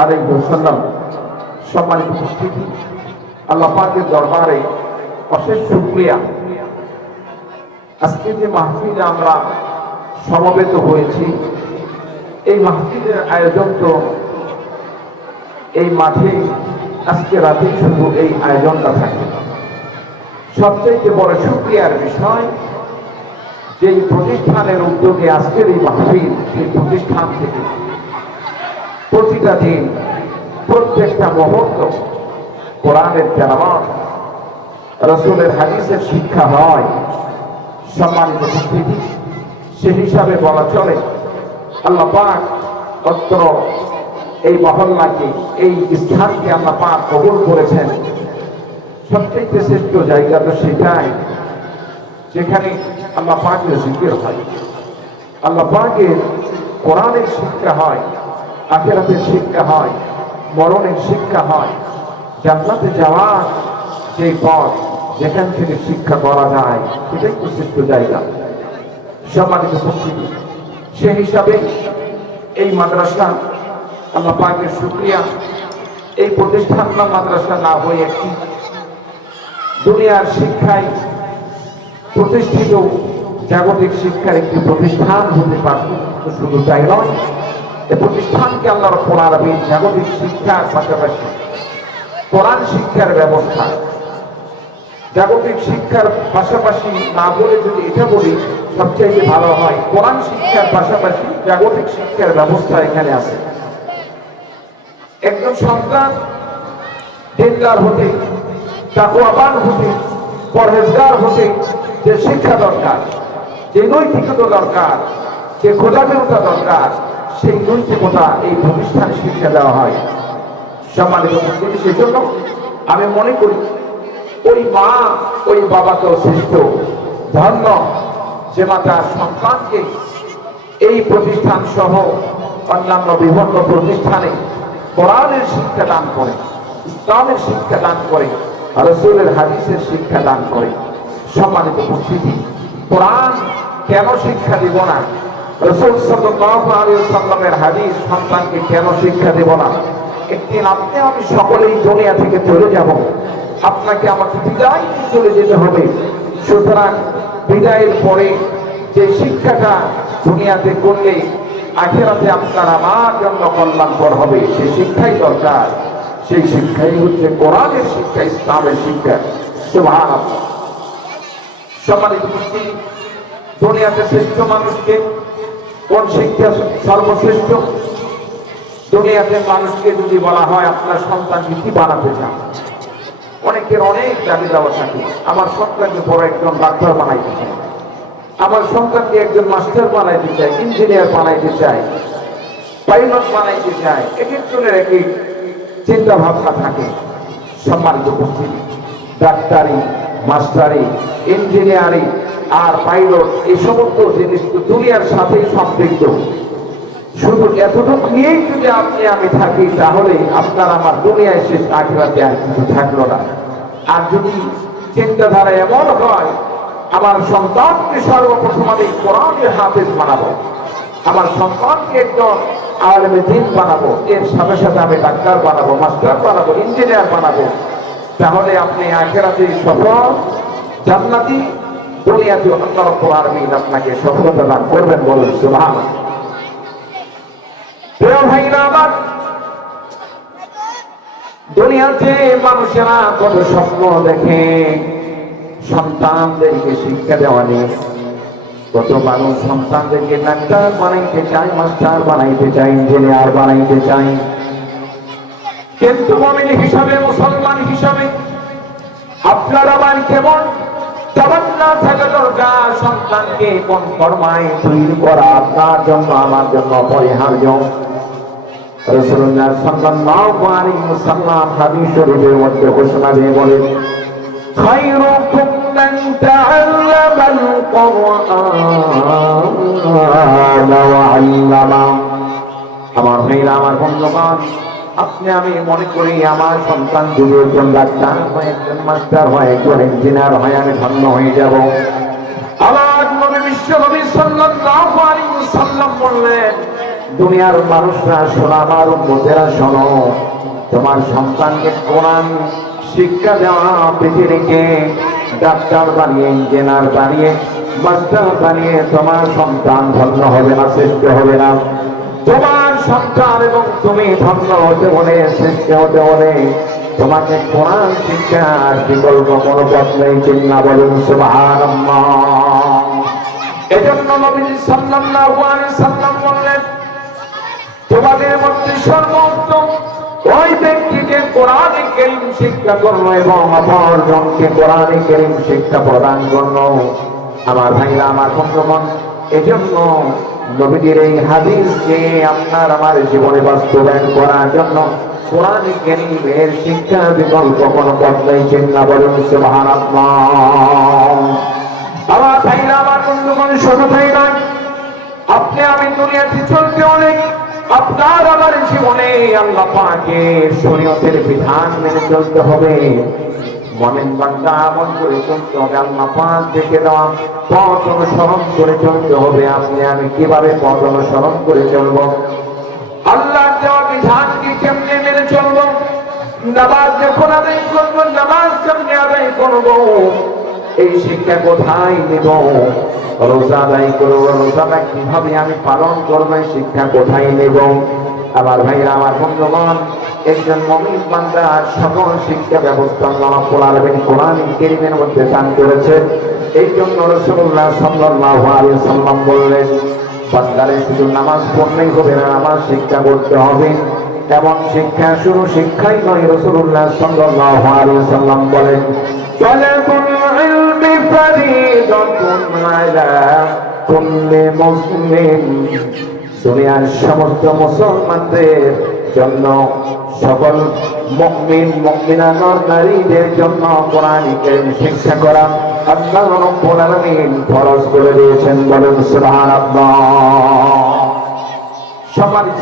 আলাইহি ওয়াসাল্লাম। সম্মানিত উপস্থিতি, আল্লাহ পাকের দরবারে অশেষ শুকরিয়া। আজকে যে মাহফিলে আমরা সমবেত হয়েছি, এই মাহফিলের আয়োজন তো এই মাঠে আজকে রাতে শুধু এই আয়োজনটা থাকে। সবচেয়ে বড় শুকরিয়ার বিষয়, যেই প্রতিষ্ঠানের উদ্যোগে আজকের এই মাহফিল, সেই প্রতিষ্ঠান থেকে প্রতিটা দিন প্রত্যেকটা মুহূর্ত কোরআনের তেলাওয়াত, রাসূলের হাদিসের শিক্ষা হয়। সম্মানিত উপস্থিতি, সে হিসাবে বলা চলে আল্লাহ পাক অত্র এই মহল্লাকে, এই স্থানকে আল্লাহ পাক কবুল করেছেন। সবচেয়ে শ্রেষ্ঠ জায়গা তো সেটাই যেখানে আল্লাহ পাকের জিকির হয়, আল্লাহ পাকের কোরআনের শিক্ষা হয়, আখিরাতের শিক্ষা হয়, মরণের শিক্ষা হয়, জান্নাতে যাওয়ার যে পথ, যেখান থেকে শিক্ষা করা যায়, সেটাই তো শ্রেষ্ঠ জায়গা। সম্মানিত উপস্থিতি, সে হিসাবে এই মাদ্রাসা, আল্লাহ পাকের শুকরিয়া, এই প্রতিষ্ঠান বা মাদ্রাসা না হয়ে একটি দুনিয়ার শিক্ষায় প্রতিষ্ঠিত জাগতিক শিক্ষার একটি প্রতিষ্ঠান হতে পারত। শুধু তাই নয়, এই প্রতিষ্ঠানকে আল্লাহ রাব্বুল আলামিন জাগতিক শিক্ষার পাশাপাশি কোরআন শিক্ষার ব্যবস্থা, জাগতিক শিক্ষার পাশাপাশি না বলে যদি এটা বলি সবচেয়ে ভালো হয়, কোরআন শিক্ষার পাশাপাশি জাগতিক শিক্ষার ব্যবস্থা এখানে আছে। একজন সন্তান দিনদার হতে, তাকওয়াবান হতে, পরহেজগার হতে যে শিক্ষা দরকার, যে নৈতিকতা দরকার, যে খোদাবিরতা দরকার, সেই নৈতিকতা এই প্রতিষ্ঠানে শিক্ষা দেওয়া হয়। সম্মানিত উপস্থিতি, সেই জন্য আমি মনে করি ওই মা, ওই বাবা তো শ্রেষ্ঠ, ধন্য যে মাতা সন্তানকে এই প্রতিষ্ঠান সহ অন্যান্য বিভিন্ন প্রতিষ্ঠানে কোরআনের শিক্ষা দান করে, ইসলামের শিক্ষা দান করে, রাসূলের হাদিসের শিক্ষা দান করে। সম্মানিত উপস্থিতি, কোরআন কেন শিক্ষা দিব না? রাসূল সাল্লাল্লাহু আলাইহি ওয়াসাল্লামের হাদিস সন্তানকে কেন শিক্ষা দেব না? একদিন আপনি আমি সকলেই দুনিয়া থেকে চলে যাব, আপনাকে আমাকে বিদায় নিয়ে চলে যেতে হবে। সুতরাং বিদায়ের পরে যে শিক্ষাটা দুনিয়াতে করলে আখিরাতে আপনার আমার জন্য কল্যাণকর হবে, সেই শিক্ষাই দরকার। সেই শিক্ষাই হচ্ছে কোরআনের শিক্ষা, ইসলামের শিক্ষা। সুবহানাল্লাহ। সম্মানিত উপস্থিতি, দুনিয়াতে শ্রেষ্ঠ মানুষকে কোন শিক্ষা সর্বশ্রেষ্ঠ? দুনিয়াতে মানুষকে যদি বলা হয় আপনার সন্তানকে কি বানাতে চান, অনেকের অনেক দাবি দাওয়া থাকে। আমার সন্তানকে বড় একজন ডাক্তার বানাইতে চাই, আমার সন্তানকে একজন মাস্টার বানাইতে চাই, ইঞ্জিনিয়ার বানাইতে চাই, পাইলট বানাইতে চাই। এক একজনের এক এক চিন্তা ভাবনা থাকে। সম্মানিত উপস্থিতি, ডাক্তারি, মাস্টারি, ইঞ্জিনিয়ারিং আর পাইলট এই সমস্ত জিনিস তো দুনিয়ার সাথেই সম্পৃক্ত। শুধু এতটুকু নিয়েই যদি আপনি আমি থাকি, তাহলে আপনার আমার দুনিয়ায় শেষ, আখিরাতে আর কিছু থাকলো না। আর যদি চিন্তাধারা এমন হয় আমার সন্তানকে সর্বপ্রথম আমি কোরআনের হাফেজ বানাবো, আমার সন্তানকে একজন আলেম দ্বীন বানাবো, এর সাথে সাথে আমি ডাক্তার বানাবো, মাস্টার বানাবো, ইঞ্জিনিয়ার বানাবো, তাহলে আপনি আখিরাতে সফল, জান্নাতি, দুনিয়াতে আল্লাহ রাব্বুল আলামিন আপনাকে সফলতা দান করবেন। বলুন সুবহানাল্লাহ। প্রিয় ভাইরা আমার, দুনিয়াতে মানুষেরা কত স্বপ্ন দেখে সন্তানদেরকে শিক্ষা দেওয়া নিয়ে। কত মানুষ সন্তানদেরকে ডাক্তার বানাইতে চায়, মাস্টার বানাইতে চায়, ইঞ্জিনিয়ার বানাইতে চায়। কিন্তু মুমিন হিসাবে, মুসলমান হিসাবে আপনার আমার কেমন তামান্না থাকা দরকার? সন্তানকে কোন ফরমায় তৈরি করা আপনার জন্য আমার জন্য অপরিহার্য। রাসূলুল্লাহ সাল্লাল্লাহু আলাইহি ওয়াসাল্লাম হাদিস শরীফের মধ্যে ঘোষণা দিয়ে বলেন, খায়রুকুম মান তাআল্লামাল কুরআন ওয়া আল্লামা। আমার ভাইরা, আমার বন্ধুগণ, আপনি আমি মনে করি আমার সন্তান যদি একজন ডাক্তার হয়, একজন মাস্টার হয়, একজন ইঞ্জিনিয়ার হয়, আমি ধন্য হয়ে যাব। আমার নবী বিশ্ব নবী সাল্লাল্লাহু আলাইহি ওয়াসাল্লাম বললেন, দুনিয়ার মানুষরা শোনো, আমার উম্মতেরা শোনো, তোমার সন্তানকে কোরআন শিক্ষা দেওয়া পৃথিবীকে ডাক্তার বানিয়ে, ইঞ্জিনিয়ার বানিয়ে, মাস্টার বানিয়ে তোমার সন্তান ধন্য হবে না, শ্রেষ্ঠ হবে না। তোমার সন্তান এবং তুমি ধন্য হতে হলে, শ্রেষ্ঠ হতে হলে তোমাকে কোরআন শিক্ষার বিকল্প কোনো পথ নেই। চিন্তা বলুন সুবহানাল্লাহ। এজন্য নবীজি সাল্লাল্লাহু আলাইহি সাল্লাম বললেন, তোমাদের মধ্যে সর্বোত্তম ওই ব্যক্তিকে কোরআন কারীম শিক্ষা করলো এবং অপরজনকে কোরআন কারীম শিক্ষা প্রদান করলো। আমার ভাইরা, আমার বন্ধুগণ, এজন্য নবীজির এই হাদিসকে আপনার আমার জীবনে বাস্তবায়ন করার জন্য কোরআন কারীমের শিক্ষা বিকল্প কোনো পথ নেই। চিন্তা বলুন সুবহানাল্লাহ। আমার ভাইরা, আমার বন্ধুগণ, শুধু তাই নয়, আপনি আমি দুনিয়াতে চলতে অনেক, আপনার আমার জীবনে আল্লাহ পাকের শরীয়তের বিধান মেনে চলতে হবে। মনের বান্দা আমল করে চলতে হবে, আল্লাহ পাক দেখে দেওয়া পথ অনুসরণ করে চলতে হবে। আপনি আমি কিভাবে পথ অনুসরণ করে চলব? আল্লাহ দেওয়া বিধানকে কেমনে মেনে চলব? নামাজ যখন আদায় করব, নামাজ কেমনে আদায় করব? এই শিক্ষা কোথায় নেব? রোজা আদায় করবো, রোজাটা কিভাবে আমি পালন করবো, এই শিক্ষা কোথায় নেব? আমার ভাইরা, আমার বন্ধুগণ, একজন মুমিন বান্দার সকল শিক্ষা ব্যবস্থা আল্লাহ রাব্বুল আলামিন কোরআন কারীমের মধ্যে দান করেছেন। এই জন্য রাসূলুল্লাহ সাল্লাল্লাহু আলাইহি ওয়াসাল্লাম বললেন, বান্দারে শুধু নামাজ পড়লেই হবে না, নামাজ শিক্ষা করতে হবে। এমন শিক্ষা শুধু শিক্ষাই নয়, রাসূলুল্লাহ সাল্লাল্লাহু আলাইহি ওয়াসাল্লাম বলেন, তালাবুল ইলমি ফরিদাতুন আলা কুল্লি মুসলিম। দুনিয়ার সমস্ত মুসলমানদের জন্য, সকল মুমিন মুমিনা নারীদের জন্য কোরআন কারীম শিক্ষা করা আল্লাহ রাব্বুল আলামিন ফরজ করে দিয়েছেন। বলেন সুবহানাল্লাহ। সম্মানিত,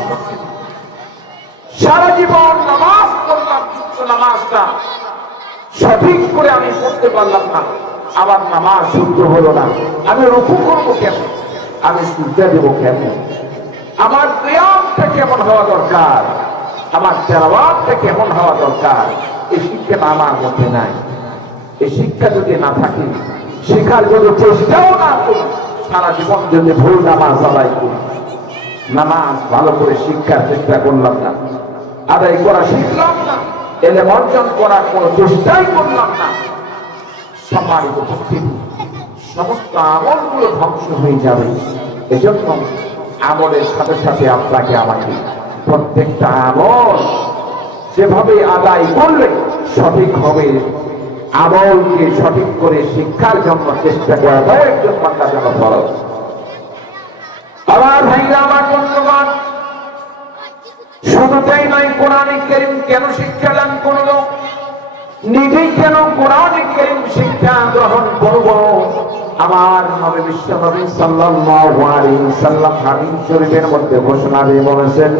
সারা জীবন নামাজ পড়লাম, কিন্তু নামাজটা সঠিক করে আমি পড়তে পারলাম না, আমার নামাজ শুদ্ধ হলো না। আমি রুকু করবো কেমন, আমি সিজদা দেব কেমন, আমার কিয়ামটা কেমন হওয়া দরকার, আমার তেলাওয়াতটা কেমন হওয়া দরকার, এই শিক্ষাটা আমার মধ্যে নাই। এই শিক্ষা যদি না থাকে, শেখার যদি চেষ্টাও না করি, সারা জীবন যদি ভুল নামাজ আদায় করি, নামাজ ভালো করে শিক্ষার চেষ্টা করলাম না, আদায় করা শিখলাম না, এলে অর্জন করার কোন চেষ্টাই করলাম না, সম্মানিত উপস্থিতি, সমস্ত আমলগুলো ধ্বংস হয়ে যাবে। এজন্য আমলের সাথে সাথে আপনাকে আমাকে প্রত্যেকটা আমল যেভাবে আদায় করলে সঠিক হবে, আমলকে সঠিক করে শিক্ষার জন্য চেষ্টা করা একজন বান্দার জন্য ফরজ। আমার ভাইরা, আমার বন্ধুগণ, শুধু তাই নয়, কোরআন কারীম কেন শিক্ষা দান করলো, নিজেই কেন কোরআন কারীম শিক্ষা গ্রহণ করব? আমার নবী বিশ্বনবী সাল্লাল্লাহু আলাইহি ওয়াসাল্লাম হাদিস শরীফের মধ্যে ঘোষণা দিয়ে বলেছেন,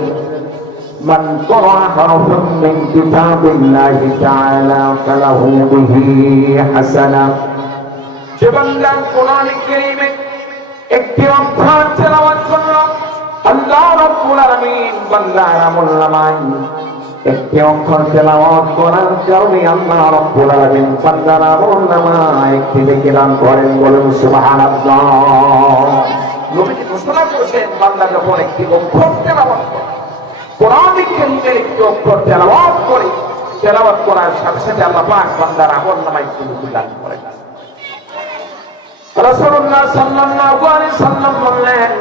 মান ক্বারা হারফান মিন কিতাবিল্লাহি তাআলা ফালাহু বিহি হাসানাহ। যে বান্দা কোরআন কারীমে একটি অক্ষর তেলাওয়াত করল, আল্লাহ রাব্বুল আলামিন বান্দার আমলনামায় একটি অক্ষর তেলাওয়াত করার কারণে আল্লাহ রাব্বুল আলামিন বান্দার আমলনামায় একটি নেকি দান করেন। বলুন সুবহানাল্লাহ। নবীজি ঘোষণা করেছেন, বান্দা যখন একটি অক্ষর তেলাওয়াত করে, কোরআন কারীমের একটি অক্ষর তেলাওয়াত করে, তেলাওয়াত করার সাথে সাথে আল্লাহ পাক বান্দার আমলনামায় একটি নেকি দান করেন। রাসূলুল্লাহ সাল্লাল্লাহু আলাইহি ওয়াসাল্লাম বললেন,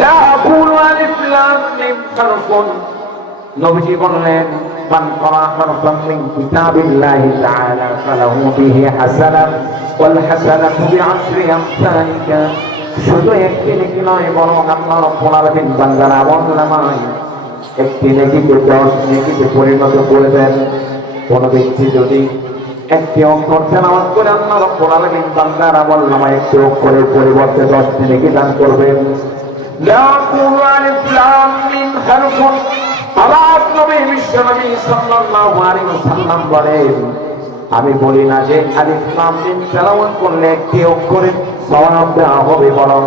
লা আকুলু আলিফ লাম মিম হারফুন। নবীজি বললেন, মান ক্বারা হারফান মিন কিতাবিল্লাহি তাআলা ফালাহু বিহি হাসানাহ ওয়াল হাসানাতু বিআশরি আমসালিহা। শুধু একটি নেকি নয়, বরং আল্লাহ রাব্বুল আলামিন বান্দার আমলনামায় একটি নেকিকে 10 নেকিতে পরিণত করে দেন। কোন ব্যক্তি যদি একটি অক্ষর তেলাওয়াত করে, আল্লাহ রাব্বুল আলামিন বান্দার আমলনামায় একটি অক্ষরের পরিবর্তে 10টি নেকি দান করবেন। লা আকুলু আলিফ লাম মিম হারফুন। আমার নবী বিশ্বনবী সাল্লাল্লাহু আলাইহি ওয়াসাল্লাম বলেন, আমি বলি না যে আলিফ লাম মিম তেলাওয়াত করলে একটি অক্ষরের সওয়াব দেওয়া হবে, বরং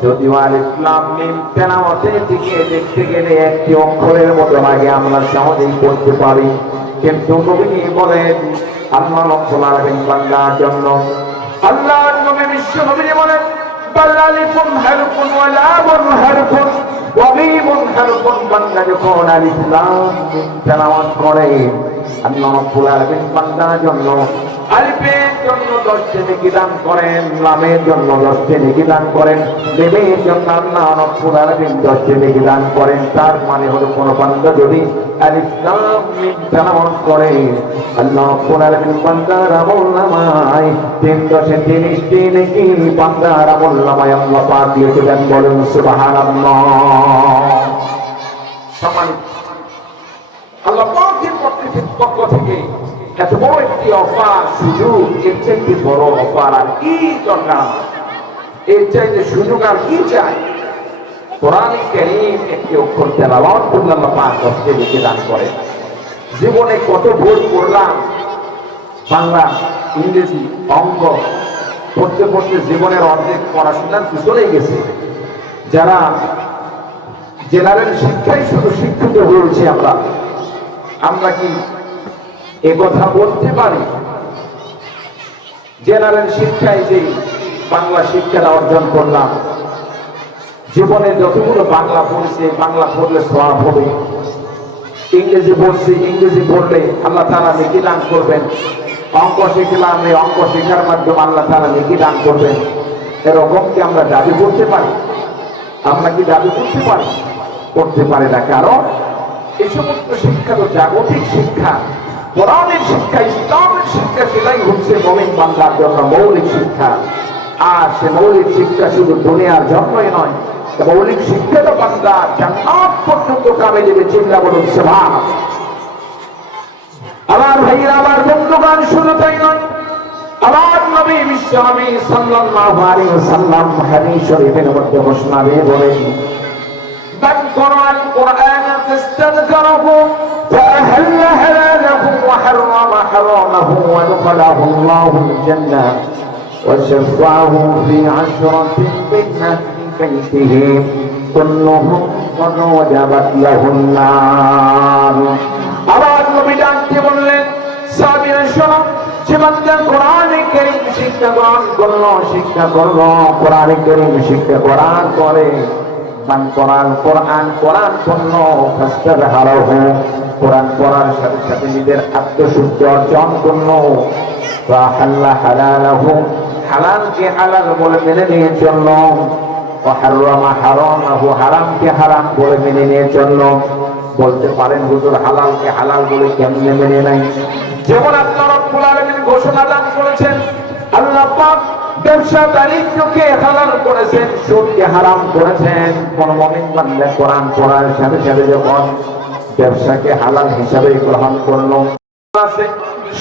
যদিও আলিফ লাম মিম তেলাওয়াতের দিকে দেখতে গেলে একটি অক্ষরের মতো লাগে, আমরা সহজেই পড়তে পারি, কিন্তু নবী বলেন আল্লাহ রাব্বুল আলামিন বান্দার জন্য, আল্লাহর নবী বিশ্ব নবী বলেন বাল আলিফুন হারফুন ওয়া লামুন হারফুন ওয়া মিমুন হারফুন, বান্দা যখন আলিফ লাম মিম তেলাওয়াত করে আল্লাহ রাব্বুল আলামিন বান্দার জন্য আলিফের জন্য 10টি নেকি দান করেন, লামের জন্য 10টি নেকি দান করেন, মিমের জন্য আল্লাহ রাব্বুল আলামিন 10টি নেকি দান করেন। তার মানে হলো কোন বান্দা যদি আলিফ লাম মিম তেলাওয়াত করে আল্লাহ রাব্বুল আলামিন বান্দার আমলনামায় 330টি নেকি বান্দার আমলনামায় আল্লাহ পাক লিখে দেন। বলেন সুবহানাল্লাহ। সম্মানিত আল্লাহ পাকের পক্ষ থেকে এত বড় একটি অফার, সুযোগ, এর চাইতে বড় অফার আর কি দরকার? এর চাইতে সুযোগ আর কি চাই? কোরআনে কারীম একটি অক্ষর তেলাওয়াত করলে আল্লাহ পাক 10টি নেকি দান করেন। জীবনে কত বই পড়লাম, বাংলা, ইংরেজি, অঙ্ক পড়তে পড়তে জীবনের অর্ধেক পড়াশোনার পিছনে গেছে। যারা জেনারেল শিক্ষায় শুধু শিক্ষিত হয়েছে আমরা কি এ কথা বলতে পারি? জেনারেল শিক্ষায় যে বাংলা শিক্ষাটা অর্জন করলাম, জীবনে যতগুলো বাংলা পড়ছে, বাংলা পড়লে সওয়াব হবে, ইংরেজি পড়ছি, ইংরেজি পড়লে আল্লাহ তাআলা নেকি দান করবেন, অঙ্ক শিখলাম, এই অঙ্ক শেখার মাধ্যমে আল্লাহ তাআলা নেকি দান করবেন, এরকম কি আমরা দাবি করতে পারি? আমরা কি দাবি করতে পারি? করতে পারি না। কারণ এই সমস্ত শিক্ষা তো জাগতিক শিক্ষা, কোরআনের শিক্ষা, ইসলামের শিক্ষা, সেটাই হচ্ছে মুমিন বান্দার জন্য মৌলিক শিক্ষা। আর সে মৌলিক শিক্ষা শুধু দুনিয়ার জন্যই নয়, মৌলিক শিক্ষাটা বান্দা জান্নাত পর্যন্ত কামে দেবে। চিন্তা বলুন সুবহান। আমার ভাইরা, আমার বন্ধুগণ, শুধু তাই নয়, আমার নবী বিশ্বনবী সাল্লাল্লাহু আলাইহি ওয়াসাল্লাম হাদিস শরীফের মধ্যে ঘোষণা দিয়ে বলেন, মান ক্বারাআল কুরআন ফাস্তাযকারাহু ফাআহাল্লা হালালাহু ওয়া হাররামা হারামাহু ওয়া আদখালাহু আল্লাহুল জান্নাহ ওয়া শাফাআহু ফি 'ashratin মিন আহলি বাইতিহি কুল্লুহুম ক্বাদ ওয়াজাবাত লাহুন নার। আবার নবী ডাকতে বললেন, সাহাবীরা শোনো, যে বান্দা কোরআনে কারীম শিক্ষা গ্রহণ করলো, শিক্ষা করলো, কোরআনে কারীম শিক্ষা করার পরে কোরআন পড়লো, ফাস্তাযহারাহু, কোরআন পড়ার সাথে সাথে নিজের আত্মশুদ্ধি অর্জন করলো, ফাহাল্লা হালালাহু, হালালকে হালাল বলে মেনে নিয়ে চললো, ওয়া হাররামা হারামাহু, হারামকে হারাম বলে মেনে নিয়ে চললো। বলতে পারেন হুজুর হালালকে হালাল বলে কেমনে মেনে নাই? যেমন আল্লাহ রাব্বুল আলামিন ঘোষণা দান করেছেন, আল্লাহ পাক ব্যবসা বাণিজ্যকে হালাল করেছেন, সুদকে হারাম করেছেন। কোন মুমিন বান্দা কোরআন পড়ার সাথে সাথে যখন ব্যবসাকে হালাল হিসাবে গ্রহণ করলো,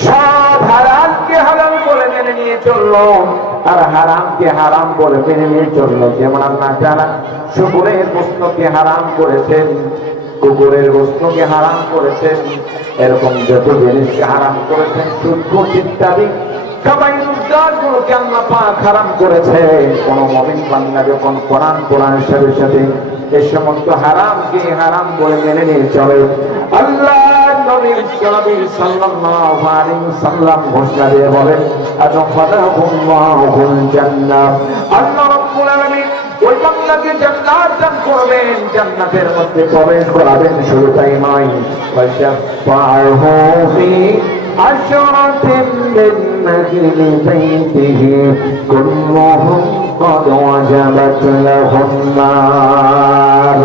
সব হালালকে হালাল বলে মেনে নিয়ে চললো আর হারামকে হারাম বলে মেনে নিয়ে চললো। যেমন আল্লাহ তাআলা শুকরের গোশতকে হারাম করেছেন, কুকুরের গোশতকে হারাম করেছেন, এরকম যত জিনিসকে হারাম করেছেন, সুদ ইত্যাদি কাবাইরুদ্দারগুলোকে আল্লাহ পাক হারাম করেছে। কোন মুমিন বান্দা যখন কোরআন পড়ার সাথে সাথে এই সমস্ত হারামকে হারাম বলে মেনে নিয়ে চলে, আল্লাহর নবী সাল্লাল্লাহু আলাইহি ওয়াসাল্লাম ঘোষণা দিয়ে বলেন, আদখালাহুল্লাহুল জান্নাহ, আল্লাহ রাব্বুল আলামিন ওই বান্দাকে জান্নাত দান করবেন, জান্নাতের মধ্যে প্রবেশ করাবেন। শুধু তাই নয়, ওয়াশাফাআহু ফি 'ashratin মিন আহলি বাইতিহি কুল্লুহুম ক্বাদ ওয়াজাবাত লাহুন নার।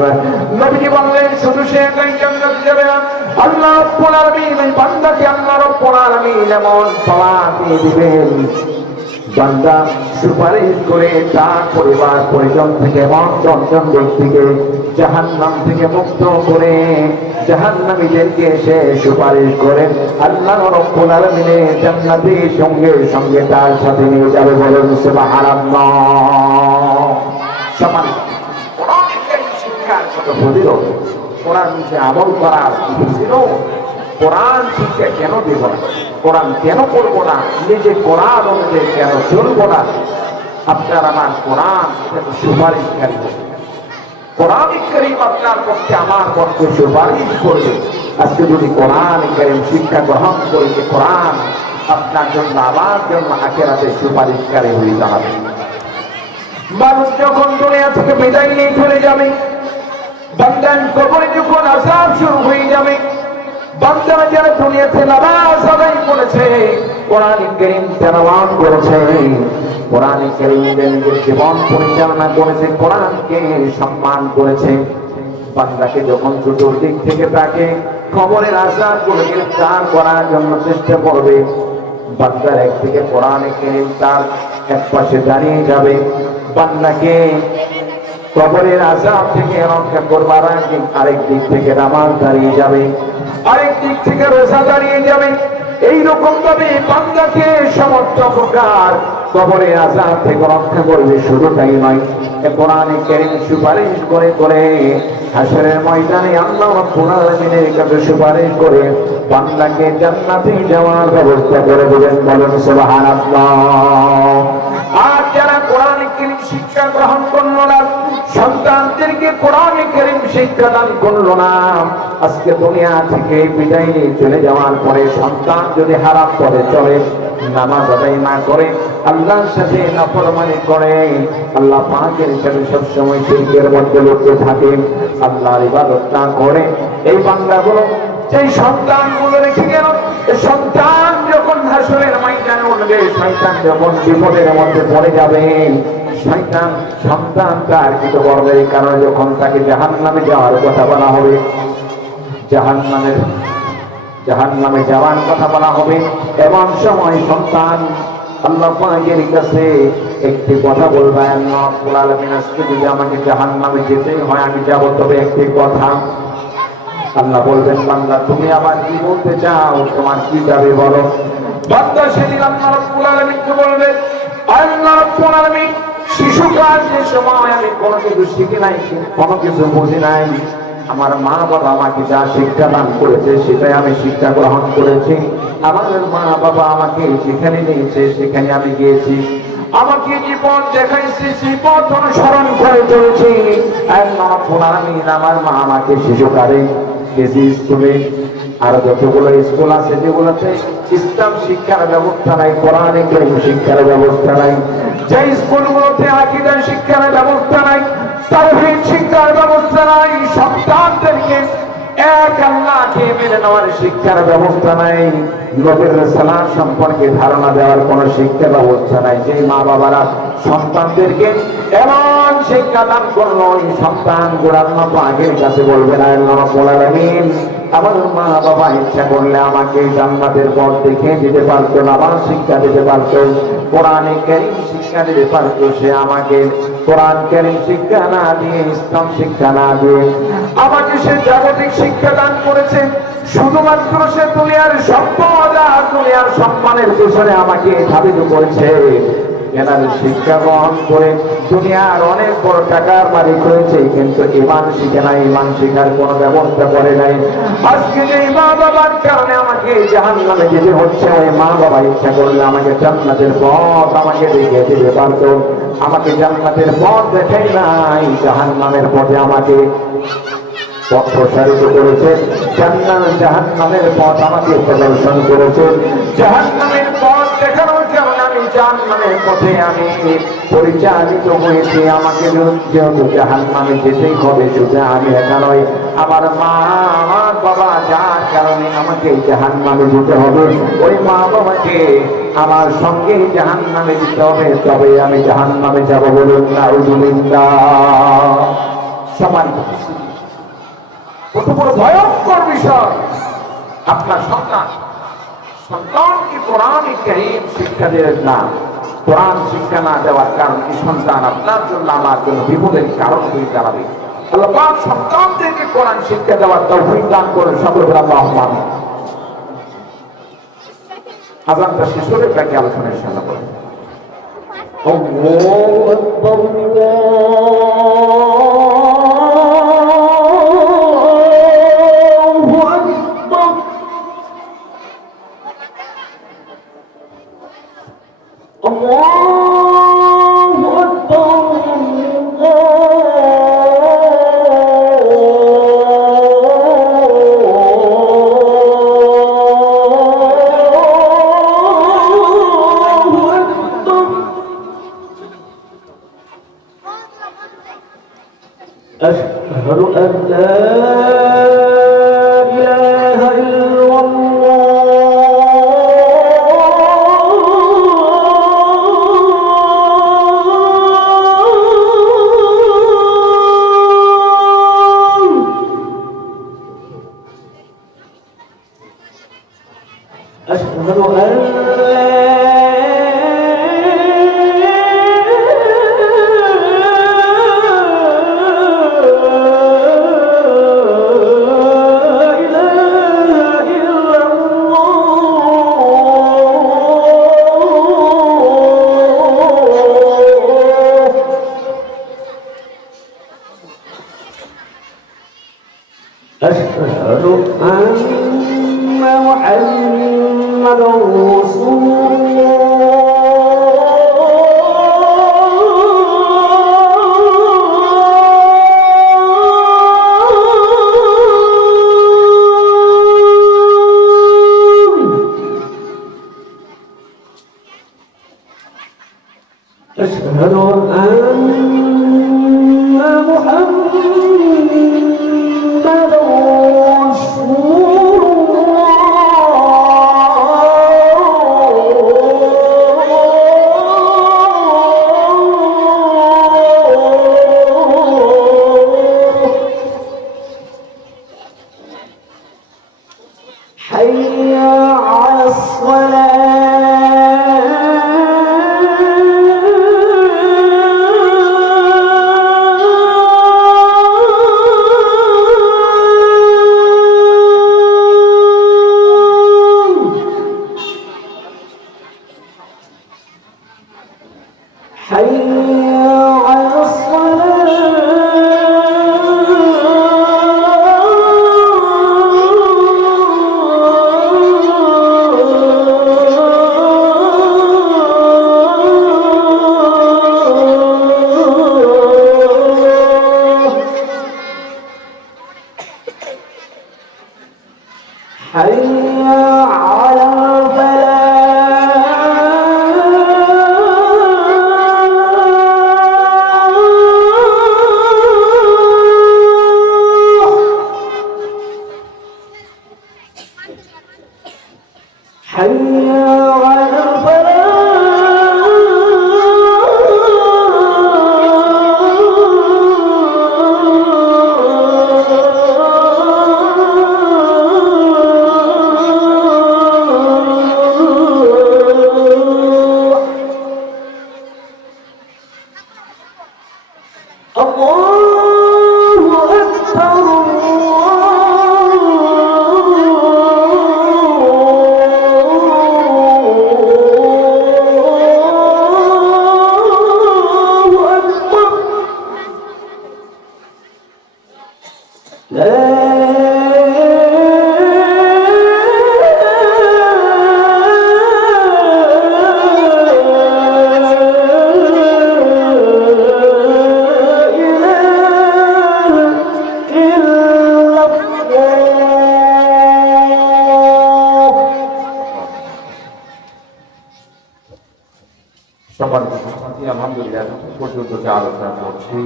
নবীজি বললেন, শুধু সে একাই জান্নাত যাবে না, আল্লাহ রাব্বুল আলামিন এই বান্দাকে আল্লাহ রাব্বুল আলামিন এমন পাওয়ার দিয়ে দিবেন, বান্দা সুপারিশ করে তার পরিবার পরিজন থেকে এবং 10 জন ব্যক্তিকে জাহান্নাম থেকে মুক্ত করে জাহান্নামীদেরকে সে সুপারিশ করে আল্লাহ রাব্বুল আলামিন জান্নাতের সঙ্গে সঙ্গে তার সাথে নিয়ে যাবে। বলেন সুবহানাল্লাহ। সমান কোরআনের শিক্ষার কত ফজিলত, কোরআন যে আমল করার ছিল, কোরআন শিক্ষা কেন দেব না, কোরআন কেন পড়বো না, নিজে কোরআন অনুযায়ী কেন চলবো না? আপনার আমার কোরআন সুপারিশকারী হবে। কোরআন কারীম আপনার পক্ষে আমার পক্ষে সুপারিশ করবে। আজকে যদি কোরআন কারীম শিক্ষা গ্রহণ করে, কোরআন আপনার জন্য আমার জন্য আখিরাতে সুপারিশকারী হয়ে দাঁড়াবে। মানুষ যখন দুনিয়া থেকে বিদায় নিয়ে চলে যাবে, বান্দার কবরে যখন আযাব শুরু হয়ে যাবে, বান্দারা যারা দুনিয়াতে নামাজ আদায় করেছে, কোরআন কারীম তেলাওয়াত করেছে, কোরআন কারীম নিজের জীবন পরিচালনা করেছে, কোরআনকে সম্মান করেছে, বান্দাকে যখন চতুর্দিক থেকে তাকে কবরের আযাব করে গ্রেফতার করার জন্য চেষ্টা করবে, বান্দার একদিকে কোরআন কারীম তার এক পাশে দাঁড়িয়ে যাবে, বান্দাকে কবরের আযাব থেকে রক্ষা করবার আরেক দিক থেকে নামাজ দাঁড়িয়ে যাবে, আরেক দিক থেকে রোজা দাঁড়িয়ে যাবে। এইরকম ভাবে বান্দাকে সমস্ত প্রকার কবরের আযাব থেকে রক্ষা করবে। শুধু তাই নয়, কোরআন কারীম সুপারিশ করে করে হাশরের ময়দানে আল্লাহ রাব্বুল আলামিনের কাছে সুপারিশ করে বান্দাকে জান্নাতে যাওয়ার ব্যবস্থা করে দেবেন। বলেন সুবহানাল্লাহ। আর যারা কোরআন কারীম শিক্ষা গ্রহণ করলো না, সন্তানদেরকে কোরআন কারীম শিক্ষা দান করলো না, আজকে দুনিয়া থেকে বিদায় নিয়ে চলে যাওয়ার পরে সন্তান যদি হারাম পথে চলে, নামাজ আদায় না করে, আল্লাহর সাথে নাফরমানি করে, আল্লাহ পাকের সাথে সবসময় শিরকের মধ্যে লিপ্ত থাকে, আল্লাহর ইবাদত না করে, এই বান্দাগুলো যেই সন্তানগুলো রেখে গেল, এই সন্তান যখন হাসরের ময়দানে উঠবে, শয়তান যখন বিপদের মধ্যে পড়ে যাবে, শয়তান সন্তান তার কিছু করবে, কারণ যখন তাকে জাহান্নামে যাওয়ার কথা বলা হবে, জাহান্নামে যাওয়ার কথা বলা হবে, এমন সময় সন্তান আল্লাহ পাকের কাছে একটি কথা বলবে, আল্লাহ রাব্বুল আলামিন আজকে যদি আমাকে জাহান্নামে যেতে হয়, আমি যাব, তবে একটি কথা। আল্লাহ বলবেন, বান্দা তুমি আবার কি বলতে চাও, তোমার কি দাবি বলো। বান্দা সেদিন আল্লাহ রাব্বুল আলামিনকে বলবে, আল্লাহ রাব্বুল আলামিন শিশুকাল যে সময় আমি কোনো কিছু শিখি নাই, কোনো কিছু বুঝি নাই, আমার মা বাবা আমাকে যা শিক্ষা দান করেছে সেটাই আমি শিক্ষা গ্রহণ করেছি, আমার মা বাবা আমাকে যেখানে নিয়েছে সেখানে আমি গিয়েছি, আমাকে যে পথ দেখাইছে সেই পথ অনুসরণ করে চলেছি। আমার মা আমাকে শিশুকালে কেজি স্কুলে আর যতগুলো স্কুল আছে যেগুলোতে ইসলাম শিক্ষার ব্যবস্থা নাই, কোরআন কারীম শিক্ষার ব্যবস্থা নাই, যে স্কুলগুলোতে আকীদা শিক্ষার ব্যবস্থা নাই, তাওহীদ শিক্ষার ব্যবস্থা নাই, সন্তানদেরকে এক আল্লাহকে মেনে নেওয়ার শিক্ষার ব্যবস্থা নাই, নবীর রাসূল সম্পর্কে ধারণা দেওয়ার কোন শিক্ষা ব্যবস্থা নাই, যে মা বাবারা সন্তানদেরকে এমন শিক্ষা দান করলো, ওই সন্তান গোড়ার মতো আগের কাছে বলবে না, আল্লাহ রাব্বুল আলামিন আমার মা বাবা ইচ্ছা করলে আমাকে জান্নাতের পথ দেখিয়ে দিতে পারতো, নামাজ শিক্ষা দিতে পারতো, কোরআন কারীম শিক্ষা দিতে পারতো, সে আমাকে কোরআন কারীম শিক্ষা না দিয়ে, ইসলাম শিক্ষা না দিয়ে আমাকে সে জাগতিক শিক্ষা দান করেছে। শুধুমাত্র সে দুনিয়ার সম্পদ আর দুনিয়ার সম্মানের পিছনে আমাকে ধাবিত করেছে। এনার শিক্ষা গ্রহণ করে দুনিয়ার অনেক বড় টাকার মালিক হয়েছে, কিন্তু ঈমান শিখে নাই, ঈমান শিখার কোনো ব্যবস্থা করে নাই। আজকে যে মা বাবার কারণে আমাকে জাহান্নামে যেতে হচ্ছে, ওই মা বাবা ইচ্ছা করলে আমাকে জান্নাতের পথ আমাকে দেখিয়ে দিতে পারত, আমাকে জান্নাতের পথ দেখাই নাই, জাহান্নামের পথে আমাকে পথ প্রসারিত করেছে, জাহান্নামের পথ আমাকে প্রদর্শন করেছে, জাহান্নামের পথ দেখানোর কারণে আমি জাহান্নামের পথে আমি পরিচালিত হয়েছি। আমাকে যেহেতু জাহান্নামে যেতেই হবে, শুধু আমি একা নয়, আমার মা আমার বাবা যার কারণে আমাকে জাহান্নামে যেতে হবে, ওই মা বাবাকে আমার সঙ্গে জাহান্নামে যেতে হবে, তবে আমি জাহান্নামে যাব। বলুন নাউযুবিল্লাহ। সম্মানিত কত বড় ভয়ঙ্কর বিষয়, আপনার সন্তানকে কোরআন কারীম শিক্ষা দেন না, কোরআন শিক্ষা না দেওয়ার কারণে এই সন্তান আপনার জন্য আমার জন্য বিপদের কারণ হয়ে দাঁড়াবে। আল্লাহ পাক সন্তানদেরকে কোরআন শিক্ষা দেওয়ার তৌফিক দান করে সকলে আল্লাহুম্মা আমিন। আযানটা শেষ হলে বাকি আলোচনা ইনশাআল্লাহ করব। আল্লাহু আকবার, الله أشهد أن لا أشهد أن محمد رسول الله أشهد أن محمد رسول الله حي على حي على الصلاة حي على الفلاح حي على الفلاح الله أكبر الله أكبر لا সম্মানিত উপস্থিতি, আলহামদুলিল্লাহ এখন পর্যন্ত যে আলোচনা করছি,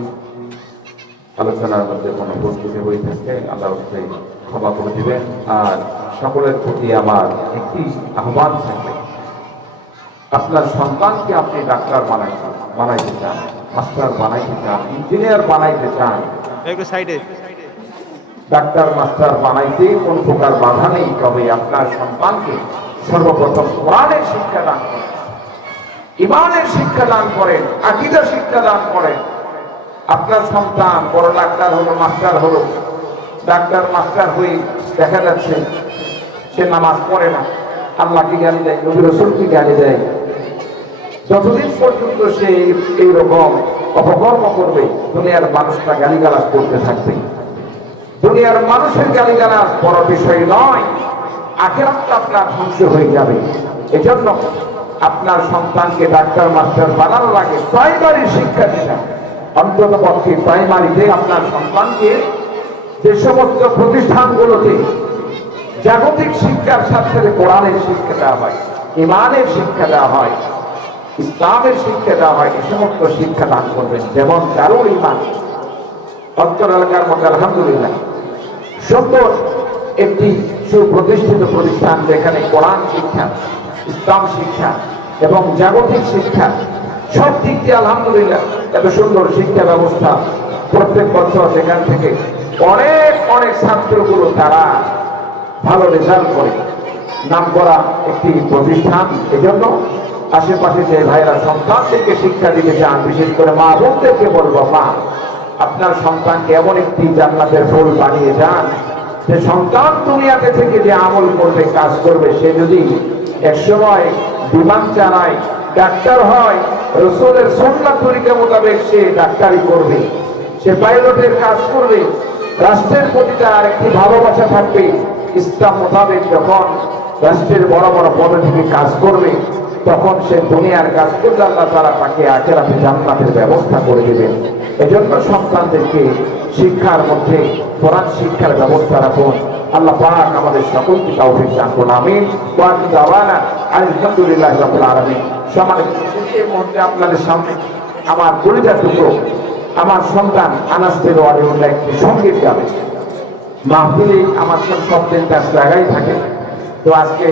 আলোচনার মধ্যে কোনো প্রস্তুতি হয়ে থাকে আল্লাহ অবশ্যই ক্ষমা করে দিবেন। আর সকলের প্রতি আমার একটি আহ্বান থাকবে, আপনার সন্তানকে আপনি ডাক্তার বানাইতে চান, মাস্টার বানাইতে চান, ইঞ্জিনিয়ার বানাইতে চান, একটু সাইডে ডাক্তার মাস্টার বানাইতে কোন প্রকার বাধা নেই। তবে আপনার সন্তানকে সর্বপ্রথম কোরআনের শিক্ষা দান করেন, ইমানের শিক্ষা দান করেন, আকীদা শিক্ষা দান করেন। আপনার সন্তান বড় ডাক্তার হলো, মাস্টার হলো, ডাক্তার মাস্টার হয়ে দেখা যাচ্ছে সে নামাজ পড়ে না, আল্লাহকে গালি দেয়, নবী রাসূলকে গালি দেয়। যতদিন পর্যন্ত সে এইরকম অপকর্ম করবে, দুনিয়ার মানুষরা গালিগালাজ করতে থাকবে। দুনিয়ার মানুষের গালিগালাজ বড় বিষয় নয়, আখিরাতটা আপনার ধ্বংস হয়ে যাবে। এজন্য আপনার সন্তানকে ডাক্তার মাস্টার বানানো লাগে প্রাইমারি শিক্ষা দিতে। অন্তত পক্ষে প্রাইমারিতে আপনার সন্তানকে যে সমস্ত প্রতিষ্ঠানগুলোতে জাগতিক শিক্ষার সাথে সাথে কোরআনের শিক্ষা দেওয়া হয়, ইমানের শিক্ষা দেওয়া হয়, ইসলামের শিক্ষা দেওয়া হয়, এই সমস্ত শিক্ষা দান করবেন। যেমন দারুল ঈমান অন্তর এলাকার মধ্যে আলহামদুলিল্লাহ সুন্দর একটি সুপ্রতিষ্ঠিত প্রতিষ্ঠান, যেখানে কোরআন শিক্ষা, ইসলাম শিক্ষা এবং জাগতিক শিক্ষা সব দিক দিয়ে আলহামদুলিল্লাহ এত সুন্দর শিক্ষা ব্যবস্থা। প্রত্যেক বছর সেখান থেকে অনেক অনেক ছাত্রগুলো তারা ভালো রেজাল্ট করে, নাম করা একটি প্রতিষ্ঠান। এজন্য আশেপাশে যে ভাইরা সন্তানদেরকে শিক্ষা দিতে চান, বিশেষ করে মা বোনদেরকে বলবো, মা আপনার সন্তানকে এমন একটি জান্নাতের ফুল বানিয়ে যান যে সন্তান দুনিয়াতে থেকে যে আমল করবে, কাজ করবে, সে যদি একসময় বিমান চালায়, ডাক্তার হয়, রসুলের সুন্নাত তরিকা মোতাবেক সে ডাক্তারি করবে, সে পাইলটের কাজ করবে, রাষ্ট্রের প্রতি তার একটি ভালোবাসা থাকবে, ইসলাম মোতাবেক যখন রাষ্ট্রের বড় বড় পদে থেকে কাজ করবে, তখন সে দুনিয়ার কাজ করলে আল্লাহ তাআলা তাকে আখিরাতে জান্নাতের ব্যবস্থা করে দেবেন। এজন্য সন্তানদেরকে শিক্ষার মধ্যে কোরআন শিক্ষার ব্যবস্থা রাখুন। আল্লাহ পাক আমাদের সকলকে তৌফিক দান করুন, আমিন। ওয়া দাওয়ানা আলহামদুলিল্লাহি রাব্বিল আলামিন। সম্মানিত উপস্থিতি, এই মুহূর্তে আপনাদের সামনে আমার কলিজার টুকরো, আমার সন্তান আনাস বিন ওয়ালিউল্লাহ একটি সঙ্গীত গাবে। মাহফিলে আমার সব দিন তার জায়গায় থাকে, তো আজকে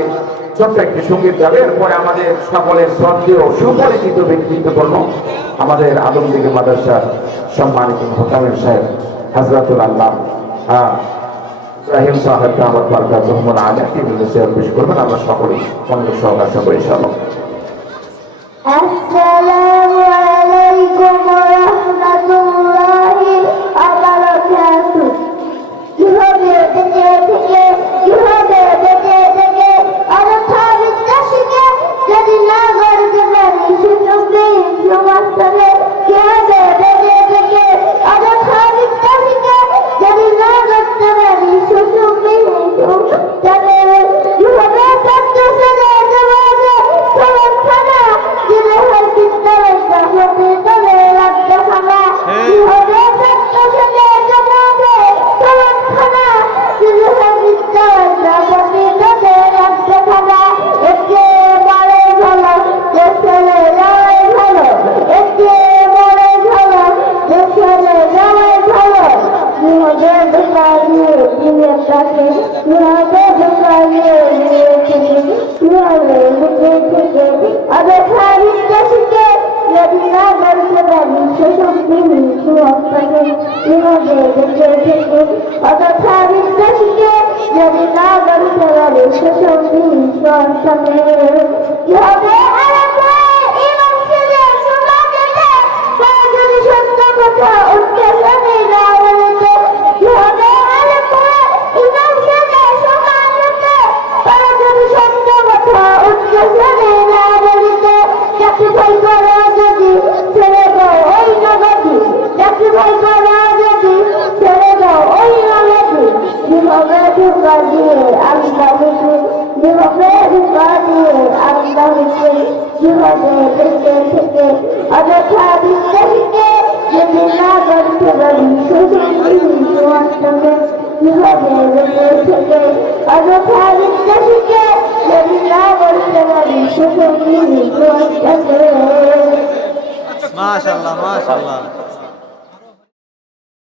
ছোট্ট একটি সঙ্গীত গাবে। এরপরে আমাদের সকলের শ্রদ্ধেয় সুপরিচিত ব্যক্তিত্বপূর্ণ আমাদের আলমদিঘি মাদ্রাসার সম্মানিত মোতামিম সাহেব হযরতুল আল্লাহ ইব্রাহিম সাহেব দাওয়াত বারকাতুহুল আলিয়া তিনি পেশ করবেন। আমরা সকলেই মনোযোগ সহকারে শুনবো ইনশাআল্লাহ। আসসালামু আলাইকুম ওয়া রাহমাতুল্লাহি ওয়া বারাকাতুহু। কিভাবে বেঁচে থেকে, কিভাবে বেঁচে থেকে অযথা বিদ্যাসীকে যদি না গড়তে পারি সুযোগে সমাজে, কিভাবে বেঁচে থেকে অযথা বিদ্যাসীকে যদি না গড়তে পারি সুযোগে সমাজে, কিভাবে ছাত্র ছেলে জমাতে সমাজখানা দিলে হয় বিদ্যালয় কাহতে তবে রাখতে খানা, কিভাবে ছাত্র ছেলে জমাতে সমাজখানা দিলে হয় বিদ্যালয় কাহতে তবে রাখতে খানা। একেবারে ভালো যে ছেলে যাওয়াই ভালো, একেবারে ভালো যে ছেলে যাওয়াই ভালো। কিভাবে ধোকা দিয়ে দিনের কাছে, কিভাবে ধোকা দিয়ে দিয়ে থেকে, কিভাবে লুকে থেকে অযথা বিদ্যাসীকে যদি না গড়তে পারি সেসব দিনই সুহস্তাকে, কিভাবে বেঁচে থেকে অযথা বিদ্যাসীকে যদি না গড়তে পারি সেসব দিনই সুহস্তাকে। কিভাবে ইমাম ছেলে সমাজে তারা যদি সত্য কথা উঠতে শুনে না বলতে, কিভাবে ইমাম ছেলে সমাজে তারা যদি সত্য কথা উঠতে শুনে না বলতে, চাকরি ভাই করা যদি ছেড়ে দাও ওই নগদি, চাকরি ভাই করা যদি ছেড়ে দাও ওই নগদি। কিভাবে ধোকা দিয়ে আল্লাহ হইতে, কিভাবে ধোকা দিয়ে আল্লাহ হইতে, কিভাবে বেঁচে থেকে অযথা বিদ্যাসীকে যদি না গড়তে পারি সুযোগ সমাজটাকে, কিভাবে বেঁচে থেকে অযথা বিদ্যাসীকে যদি না গড়তে পারি সুযোগ সমাজটাকে। মাশাআল্লাহ মাশাআল্লাহ।